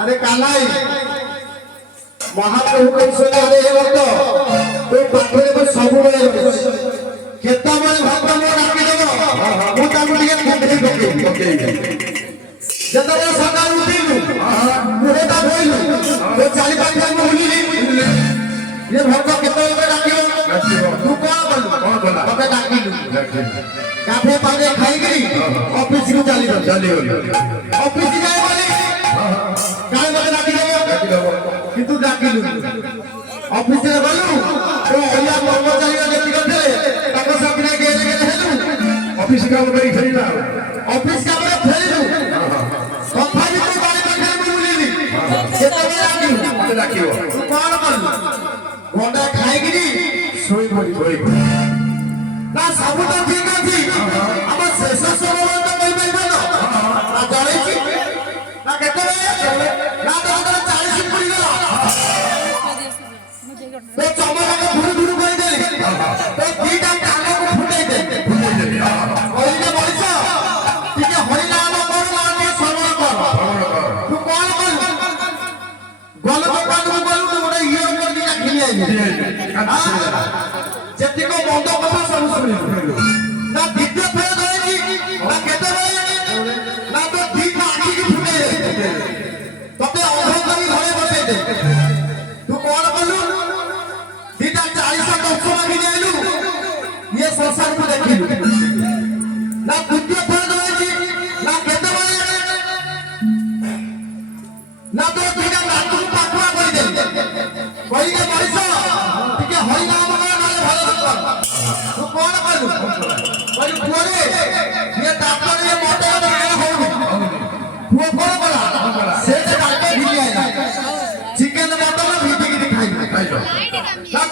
अरे कालाई महाप्रभु कौशल अरे हे भक्त तो पाखरे को सब बेले केता बेले भक्त मो डाकी देबो मु ताकू टिके खुंडे पके जतबे सकाळ उठिलु मुहेटा होइलु तो 4-5 दिन बुलिली ये भक्त केता बेले डाकियो तू कोन बोला मते डाकिलु काफे पानी खाई गई ऑफिस को चली गई ऑफिस जाए बोली काय मते डाकी देबो किंतु डाकिलु ऑफिस रे बोलु तो ओया कर्मचारी जेति करथे ताको सामने गेले हेलु ऑफिस काम करी फेरिला ऑफिस काम रे फेरिलु कथा भी तो बारे पाखरे बुलिली केते डाकिलु मते डाकियो तू कोन बोलु गोंडा खाई गई सोई पड़ी ना सब तो ठीक अछि अब शेष समय तो कहि परबो ना जानै छी ना केते ना तो 40 पुरी गला तो चमड़ा को धुरु धुरु कहि देली तो दीटा काला को फुटाई दे ओइले मଣିଷ ଟିକେ ହରି ନାମ କର ନା ଟିକେ ଶ୍ରବଣ କର ତୁ कोन बोल गल तो कान को बोल तो गोटे इयर कर दिया खिली आई जेति को मंद कथा सब सुनि ना द्वितीय फेर होई ना केते ना तो ठीक आखी की फुटे तते अधो करी घरे बसे दे तू कोन बोलू दीटा 40 टक्का मांगी देलु ये संसार को देखिलु ना द्वितीय फेर होई ना केते ना तो दीटा नातु पाखवा कहि दे कहि के मଣିଷ ଟିକେ ହରି ନାମ କର ନଲେ ଭଲ तू कौन बोलू बोलू पुरे ये डॉक्टर ये मोटे मोटे आया हो वो कौन बोला से डॉक्टर भी आया चिकन मटन भी खाई ना